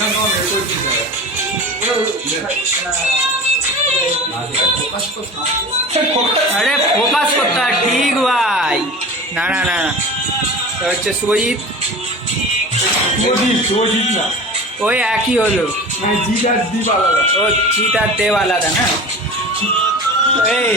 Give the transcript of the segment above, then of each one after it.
মেরে করছিস আরে ফোকাস করতে হয়, ঠিক ভাই। না না না তো হচ্ছে শুভজিৎ। শুভজিৎ শুভজিৎ না ওই একই হলো। মানে জিৎ আর দীপ আলাদা ও চিত আর দেব আলাদা। না এই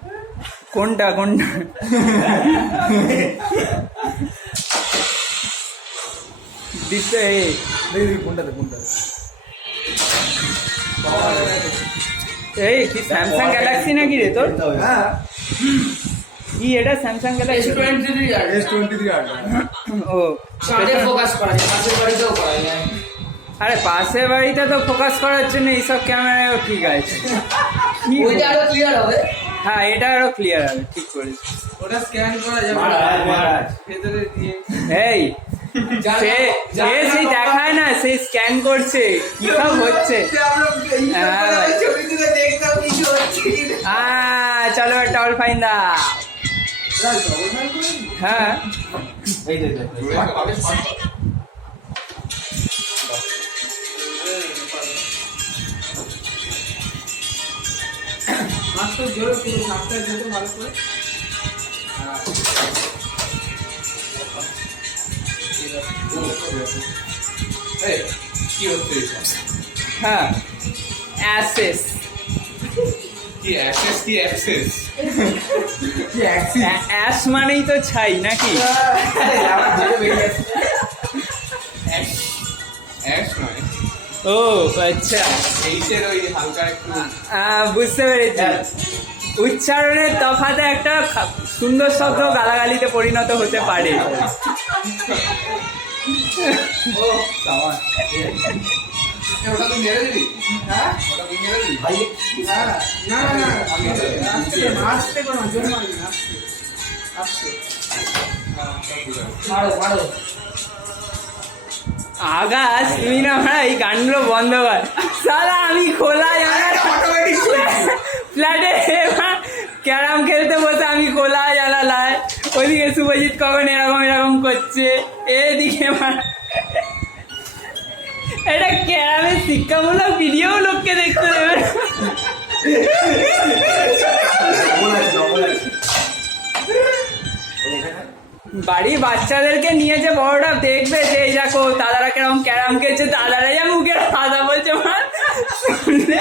কোনটা কোনটা দিতে এই কোনটাতে কোনটাতে এই কি স্যামসাং গ্যালাক্সি নাকি রে তোর? হ্যাঁ। কি এটা Samsung Galaxy S twenty three আর ও। ফোকাস করা যায় পাশের বাড়িতেও করা যায়। আরে পাশের বাড়িতে তো ফোকাস করার জন্য এইসব ক্যামেরাও ঠিক আছে। ওইটা আরও ক্লিয়ার হবে। হ্যাঁ এটা আরও ক্লিয়ার হবে ঠিক করেছিস। ওটা স্ক্যান করা যাবে। ভেতরে দিয়ে। এই সে সে সেই দেখায় না সেই স্ক্যান করছে কি সব হচ্ছে। হ্যাঁ। হচ্ছে কিনা আহ, চলো টল ফাইন দা হ্যাঁ। মাত্র জোরে পুরো সাপটা যেতে ভালো করে। কি হচ্ছে? হ্যাঁ। অ্যাসেস কি অ্যাক্সেস কি অ্যাক্সেস অ্যাস মানেই তো ছাই নাকি? অ্যাক্স ও আচ্ছা। এইচের ওই হালকা একটু আহ, বুঝতে পেরেছি। উচ্চারণের তফাতে একটা সুন্দর শব্দ গালাগালিতে পরিণত হতে পারে। মেরে হ্যাঁ? মেরে। দিবি হ্যাঁ না তুই ভাই এই গানগুলো বন্ধ কর। সালা আমি খোলা জানা ফ্ল্যাটে ক্যারাম খেলতে বসে আমি খোলা জানা লাই ওইদিকে শুভজিৎ কখন এরকম এরকম করছে এদিকে মা- এটা ক্যারামের শিক্ষামূলক ভিডিও লোককে দেখতে দেবে। না। বাড়ির বাচ্চাদেরকে নিয়ে যে বড়রা দেখবে যে এই দেখো দাদারা কেরকম ক্যারাম খেলছে দাদারা যা মুখের সাদা বলছে মার শুনলে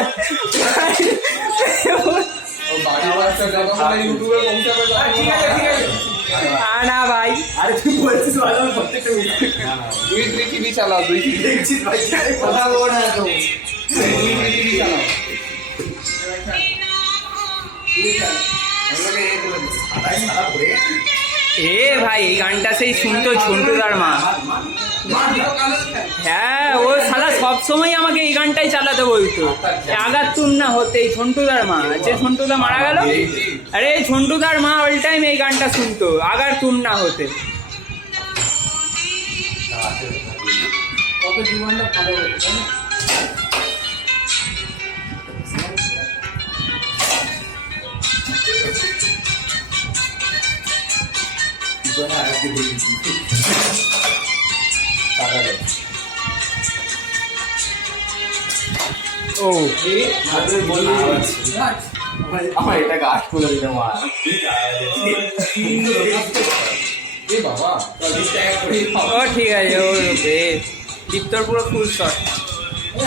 ও বাড়ি বাচ্চা যত আমরা ইউটিউবে পৌঁছাবে তত ঠিক আছে ঠিক আছে আ না ভাই। আরে তুই বলছিস ভালো প্রত্যেকটা দুই দুই টিভি চালাও দুই টিভি দেখছিস ভাই কথা বলো না তো দুই দুই টিভি চালাও। এগুলোকে এ এ ভাই, এই গানটা সেই শুনতো ঝন্টুদার মা। হ্যাঁ ও শালা সবসময় আমাকে এই গানটাই চালাতে বলতো। আগার তুম না হতে, এই ঝন্টুদার মা। যে ঝন্টুদা মারা গেল, আরে ঝন্টুদার মা অল টাইম এই গানটা শুনতো আগার তুম না হতে। জীবনটা ভালো হতো তাই? না? জীবনে আগে দেখেছি সাদা রে ও আমার এটা গাছ করে দিতে ও ঠিক আছে ও বেশ দীপ্তর পুরো ফুল শট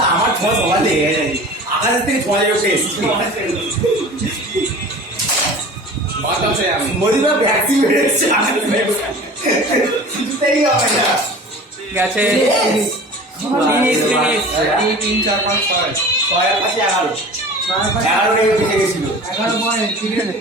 আমার ছোঁয়া সবাই লেগে গেছে। আকাশের থেকে ছোঁয়া বাতাসে আমি। মোদিবা ভ্যাকসিন মেরেছে কিছুতেই হবে না। গেছে। তিন চার পাঁচ ছয়। ছয়ের পাশে এগারো। এগারো গেছিল এগারো পয়েন্ট ঠিক আছে।